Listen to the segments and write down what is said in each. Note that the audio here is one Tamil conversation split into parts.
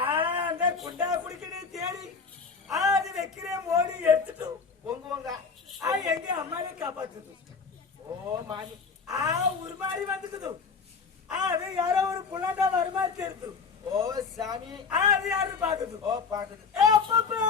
அந்த குண்டா குடிக்கடி தேடி அது வைக்கிறேன் ஓடி எடுத்துட்டோம் பொங்கு ஆ எங்க அம்மாவே காப்பாத்துது. ஓ மாமி ஆ ஒரு மாதிரி வந்துக்குது. அது யாரோ ஒரு புள்ளாண்டா வர மாதிரி ஓ சாமி. அது யாரு பாக்குது. ஓ பாக்குது. அப்பப்பா!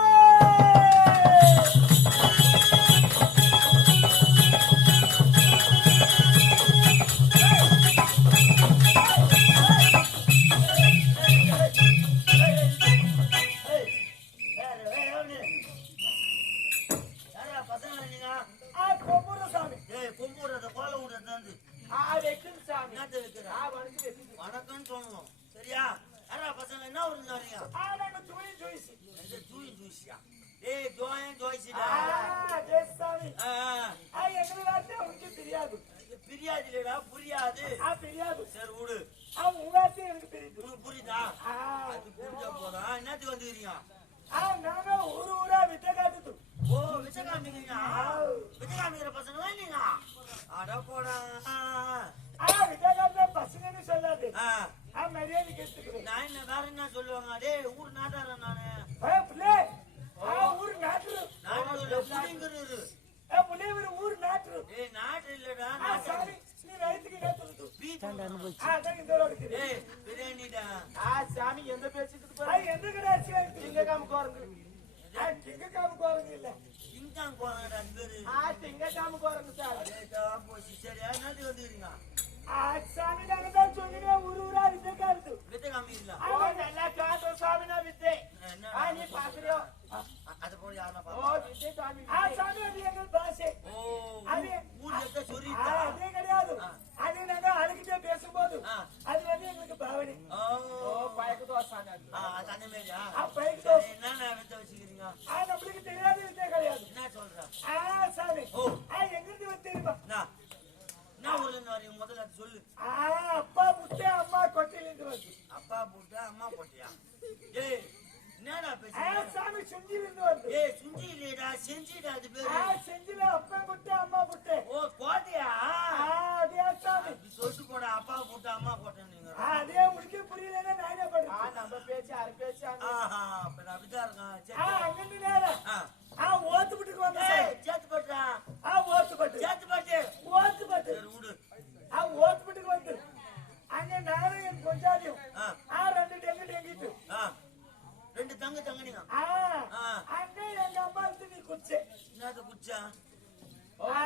என்ன ஊருக்கு வரீங்க ஆ நாங்க துணி ஜூஸ் எந்த ஜூய் ஜூசியா ஏய் ஜோயன் ஜோய்சிடா ஜெய் ஆ, வார்த்தை உனக்கு தெரியாது. பிரியாது இல்லடா புரியாது. ஆ தெரியாது. சரி விடு. ஆ உங்க வார்த்தை எனக்கு தெரியுது. உனக்கு புரியுதா? ஆ. அது புரிஞ்சா போதும். என்னத்துக்கு வந்துக்கிறீங்க? ஆ நாங்க ஊரு ஊரா வித்த காட்டுது ஓ விச காமிக்கிறீங்க விச காமிக்கிற பசங்களா நீங்க? அட போடா. ஆ, வித்த சொல்லாது. ஆ. ஆ மரியாதை கேட்டுக்கிறேன். நான் என்ன வேற என்ன சொல்லுவாங்க? டேய் ஊர் நாட்டாரன் நானு. பிள்ளை. ஆ ஊர் நாட்டு நாட்டு புரிங்கிறது ஆ பிள்ளை ஒரு ஊர் நாட்டு ஏய் நாட்டு இல்லடா சாமி நீ நேத்து அதான் இந்த ஏய் பிரியாணிடா. ஆ சாமி எந்த ஆ எந்த கடாச்சி திங்க காம கோரங்கு ஆ கிங்க காம போறீங்க இல்ல. அந்த பேரு ஆ திங்க காம கோரங்கு சார் அதேதா போச்சு. சரியா என்னத்துக்கு வந்துக்கிறீங்க? ஆ சாமி தான் சொன்னீங்க ஊரு ஊரா வித்த காட்டுது வித்த காமிக்கலாம் ஓ நல்லா காட்டு சாமி நான் வித்தே என்ன ஆ நீ பாக்குறியோ அது போய் யாரா ஓ பாப்பா வித்தே சாமி ஆ சாமி அது எங்கள் பாஷை ஓ அது ஊர் எத்த ஆ, சொல்லிட்டா அதே கிடையாது அது நாங்க அழுகிட்டே பேசும்போது ஆ. அது வந்து எங்களுக்கு பாவனை ஓ ஓ பயக்கு தோசானி அது ஆ அது அந்த மாதிரியா ஆ பைக் சரி என்னென்ன வித்த வச்சுக்கிறீங்க ஆ நம்மளுக்கு தெரியாத வித்தே கிடையாது என்ன சொல்ற ஆ சாமி ஓ. ஆ எங்கிருந்து வந்து தெரியுமா என்ன என்ன ஊர்ல இருந்து வரீங்க முதல்ல அது சொல்லு ஆ அப்பா முட்டை அம்மா கொட்டையிலிருந்து வந்து அப்பா போட்டா அம்மா போட்டியா ஏய் என்னடா பேசுற? சாமி செஞ்சிலிருந்து வந்து ஏய் சுஞ்சி இல்லையடா செஞ்சிடா அது பேரு செஞ்சில அப்பா முட்டை அம்மா முட்டை ஓ கோட்டையா ஆ அதே சாமி அப்படி சொல்லிட்டு போட அப்பா போட்டா அம்மா போட்டேன் நீங்க ஆ, அதே உனக்கு புரியலன்னா நான் என்ன ஆ பண்ணுறேன் நம்ம பேச்சு அரை பேச்சாங்க ஆஹா அப்ப நான் அப்படிதான் இருக்கேன் ஆ சரி அங்கிருந்து நேரம் ஆ ஆ ஓத்து பட்டுக்கு வந்த ஏய் சாமி சேத்து போட்டா ஆ ஓத்து பட்டு சேத்து போட்டு ஓத்து பட்டு சரி விடு ஆ ஓத்து பட்டுக்கு வந்து அங்க நானும் என் கொஞ்சாதியும் ஆ ஆ ரெண்டு டெங்கு டெங்கிட்டு ஆ ரெண்டு தங்க தங்கனிங்க ஆ ஆ. அங்க எங்க அம்மா இருந்து நீ குச்சே என்னது குச்சா ஆ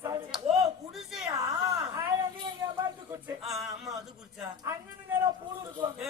சாமி ஓ குடிசையா ஆ அங்க எங்க அம்மா இருந்து குச்சே ஆ அம்மா அது குடிச்சா அங்கிருந்து நேரம் பூலூருக்கு வாங்க ஏய் போலி விடுறா ஆ, பூலூர் சரி விடு ஆ பூலூர்ல நீ என் பாப்பா இருந்து குச்சே ஏய் பாப்பா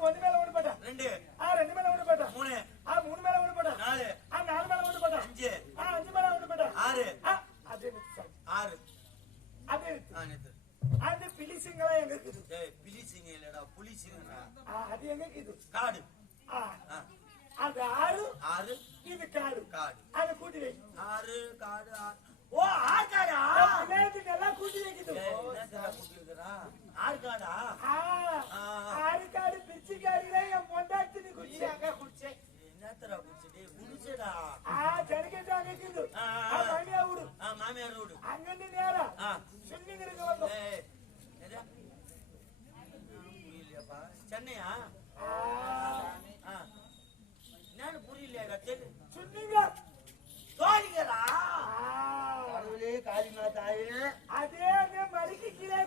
ஒண்ணு மேல ஒண்ணு ரெண்டு. ஆ ரெண்டு மேல ஒண்ணு மூணு. ஆ மூணு மேல ஒண்ணு போட்டா. நாலு. ஆ நாலு மேல ஒண்ணு போட்டா. அஞ்சு. ஆ அஞ்சு மேல ஒண்ணு ஆறு. அதே. ஆறு. அதே அந்த பிலிசிங்களா எங்க இருக்குது? பிலிசிங்க இல்லடா புலிசிங்கடா ஆ, அது எங்க இருக்குது? காடு. அது ஆறு. ஆறு. இது காடு. காடு. அதை கூட்டி வை. ஆறு காடு ஓ ஆறு காடா? பிள்ளையத்துக்கு எல்லாம் கூட்டி வைக்குது ஏய், என்னத்தடா குடிக்கிறா? ஆறு காடா ஆ, ஆ. ஆறு காடு பிரிச்சு காடுல என் பொண்டாட்டி நீ குடிச்ச அங்க குடிச்சே. என்னத்தடா குடிச்சிட்டு குடிச்சடா. ஆ ஜனகேட்டா இருக்குது ஆ ஆ. மணியா விடு. ஆ மாமியார் ரோடு அங்கிருந்து நேரம் ஆ. சுண்ணிங்கிறது வந்தோம் ஏய் எதா? புரியலையாப்பா. சென்னையா? என்னன்னு புரியலையாடா தெரியல சுண்ணிங்க சோழிகளா ஆ, கடவுளே காளிமா தாயே. அதே மடிக்கு கீழே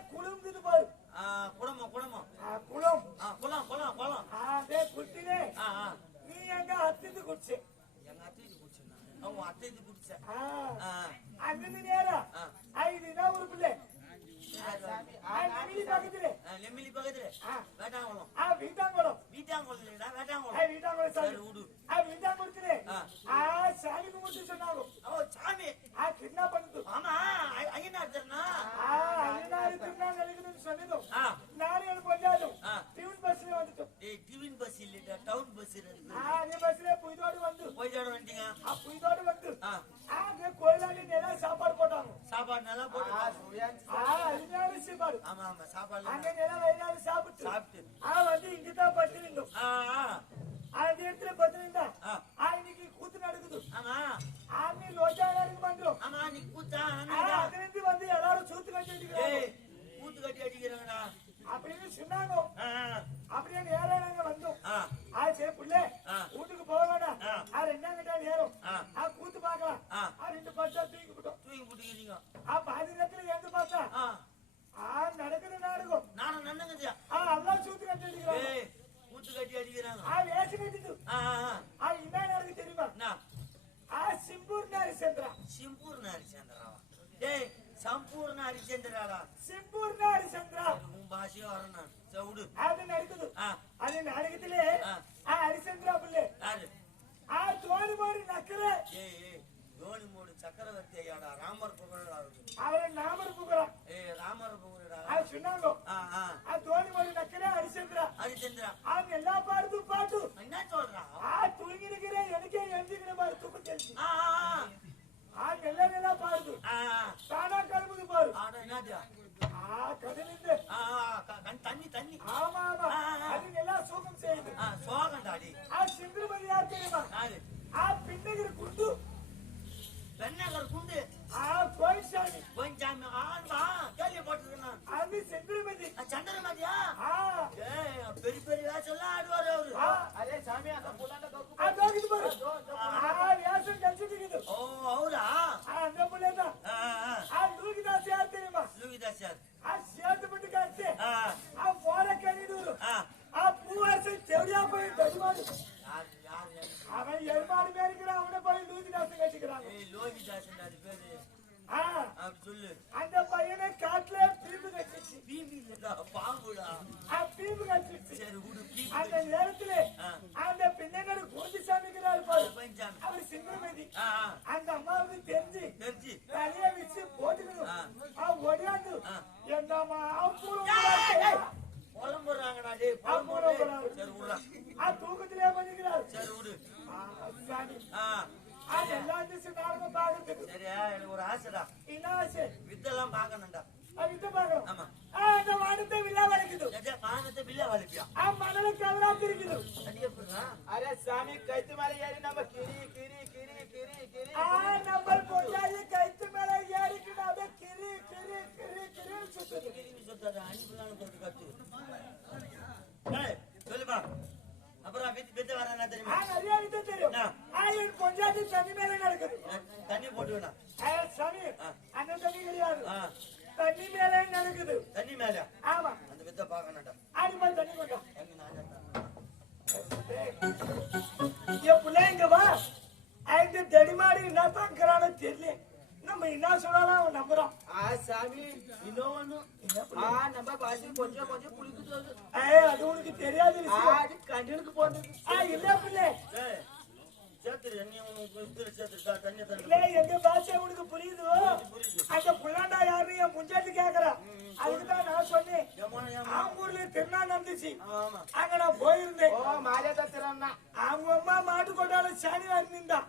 பாரு. ஆ குடும்பம் குடும்பம் ஆ, குளம் ஆ குளம் குளம் குளம் ஆ, அதே குட்டிலே ஆ ஆ நீ எங்க அத்திட்டு குடிச்ச எங்க அத்தைக்கு குடிச்சேன் அத்தைக்கு குடிச்சேன் ஆ, ஆ அங்கிருந்து நேரம் ஆ. ஆ, இதுதான் ஒரு பிள்ளை சாமி ஆ, நெமிலி பக்கத்துல ஆ, நெம்மிலி பக்கத்துல ஆ. வேட்டாங்குளம் ஆ வீட்டாங்குளம் வீட்டாங்குளம் இல்லடா ஆ வேட்டாங்குளம் வீட்டாங்குளம் சரி சாமி விடு ஆ வீட்டாங்குளத்துல ஆ. ஆ சாமி கும்பிட்டு சொன்னாங்க ஓ சாமி ஆ கிட்னாப் பண்ணுது ஆமா ஐ- ஐயனார் தெருனா ஆ ஐயனாரு திருநாள் நினைக்கணும்னு சொன்னதும் ஆ நானும் எனக்கு கொஞ்சாலும் ஆ. டியூன் பஸ்ல வந்துட்டோம் டேய் டிவின் பஸ் இல்லடா டவுன் பஸ் இருக்கு ஆ அதே பஸ்ல புய்தோடு வந்து போய் தேட வந்துட்டீங்க ஆ புய்தோடு வந்து ஆ ஆ அங்க கோயிலாண்டி நிறைய சாப்பாடு போட்டாங்க சாப்பாடு நல்லா போட்டு ஆ சுயான் ஆ அருமையான சாப்பாடு ஆமா ஆமா சாப்பாடு அங்க நிறைய வயிறாறு சாப்பிட்டு சாப்பிட்டு ஆ வந்து இங்கதான் பட்டு இருந்தோம் ஆ ஆ அந்த இடத்துல பத்து ஆ. வீட்டுக்கு போக வேண்டாம் ஆ. ஆ ரெண்டாங்கிட்ட நேரம் ஆ. ஆ கூத்து பார்க்கலாம் ஆ. ஆ ரெண்டு பச்சா தூக்கி விட்டோம் தூக்கி போட்டுக்கிறீங்க ஆ பாதி நேரத்துல எழுந்து பார்த்தா ஆ ஆ நடக்குது நாடகம் நானும் நன்னங்கதியா ஆ எல்லாம் சூத்து கட்டி அடிக்கிறாங்க ஏய் மூச்சு கட்டி அடிக்கிறாங்க ஆ வேசி கட்டிது ஆ ஆ, ஆ. ஆ என்ன நடக்கு தெரியுமா என்ன ஆ சிம்பூர் ஹரிச்சந்திரா சிம்பூர்ண ஹரிச்சந்திராவா டேய் சம்பூர்ண ஹரிச்சந்திராடா சிம்பூர் ஹரிச்சந்திரா உன் ஆ. ஆ. ஹரிச்சந்திரா பிள்ளை. யாரு? ஆ தோணி மாறி நக்கரு. ஏய் ஏய் யோனி மூடு சக்கரவர்த்தி ஐயாடா ராமர் புகழடா அவரு நாமர் புகழாம் ஏய் ராமர் புகழடா. அது சொன்னாங்க. ஆ தோணி மாறி நக்கரு ஹரிச்சந்திரா ஹரிச்சந்திரா அவங்க எல்லா பாடுதும் பாட்டு. என்ன சொல்றான் ஆ தூங்கி எனக்கே எழுந்திக்கிற மாதிரி தூக்கம் தெரிஞ்சு ஆ ஆ, ஆ. நல்ல பாடுது. தானா கிளம்புது பாரு. ஆட என்னதியா ஆ கடலிந்து ஆ ஆ, க- கண் தண்ணி. தண்ணி ஆமா ஆமா ஆ, ஆ. அது நல்லா சூக்கம் செய்யுது. ஆ சோகண்டாடி ஆ சிந்திரமதி யார் தெரியுமா? ஆ பின்னகிற குண்டு. பெண்ணகர் குண்டு. ஆ கோயில் சாமி கொஞ்சம் ஆண்பா கேள்விப்பட்டிருக்கேன் அது செந்திரமதி கட்டிக்கிறாங்க அது பேரு அப்படி சொல்லு அந்த பையனை காட்டுல பீம்பு கட்டிச்சு பீம்பு பாம்புடா பீம்பு கட்டிச்சு சரி விடு அந்த நேரத்துல அந்த பின்னங்கர் குருதி சாமிக்கிறார் பாரு பஞ்சாமி அவர் சிங்கமதி அந்த அம்மாவுக்கு தெரிஞ்சு தெரிஞ்சு தலைய வச்சு போட்டுக்கணும் ஆ. ஒடியாந்து ஆ. என்னம்மா ஏய், புலம்புறாங்கடா டேய் புலம்புறாங்க. சரி விடுறா ஆ தூக்கத்திலே பண்ணிக்கிறார் சரி விடு ஆ, அது எல்லா திசையும் பாக்குறதுக்கு சரியா? எனக்கு ஒரு ஆசைடா. என்ன ஆசை? வித்தெல்லாம் பாக்கணும்டா வித்து பாக்கணும் ஆமா. அந்த வானத்தை வில்லா வளைக்குது வானத்தை வில்லா வளைப்பியா மணல கவராத்து இருக்குது அரே சாமி கைத்து மலை ஏறி நம்ம வா. ஐந்து தடிமாடி என்ன தெரியல. நம்ம என்ன சொன்னாலும் அவன் நம்புறான். ஆ சாமி இன்னும் ஒண்ணு ஆ நம்ம பாசி கொஞ்சம் கொஞ்சம் குளிக்குது உனக்கு தெரியாது எங்க பாஷை உனக்கு புரியுது? அந்த புள்ளாண்டா யாரு என் முஞ்சாட்டி கேக்குறா. அதுக்கு తిరన్న அவங்க அம்மா மாட்டு கொட்டால சனி நின்றா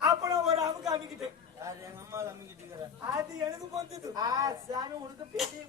அப்ப நான் ஒரு அமுக்கு அமுக்கிட்டேன் யாரு எங்க அம்மா அம்மிக்கிட்டு இருக்கிறா? அது எனக்கு பொந்தது ఆ స్వామి ఉడుకు పెళ్లి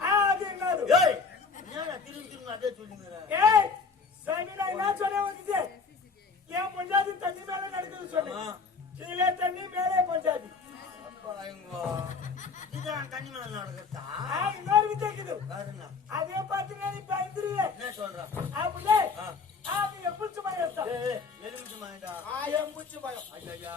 ஆ, அது என்னது ஏய் என்னடா திரும்பி திரும்ப அதே சொல்லுங்கிற ஏய் சாமி நான் என்ன சொன்னேன் வந்துச்சு என் பொஞ்சாதி தண்ணி மேல நடக்குது சொன்னேன் ஆமா. கீழே தண்ணி மேலே பொஞ்சாதி அப்பா இங்கோ இதான் தண்ணி மேல நடக்கிறதா ஆ, இன்னொரு வித்தைக்குது பாருங்க அதே பார்த்து நீ பயந்துருவே என்ன சொல்ற அப்படியே ஆ. ஆ, நீ எப்படி சும்மா இருந்தா ஏய் எலுமிச்சு மாட்டா ఆ ఎంబుచ్చి భయం ஐயா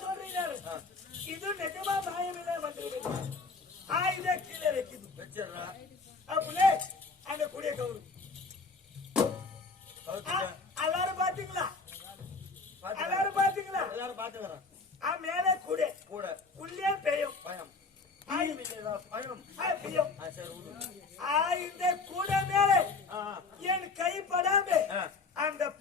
சொல்றீங்க இது நிஜமா மாயமில்லை வந்துருக்கு ஆயுத கீழே வைக்குது. வச்சிடுறா. ಸರ್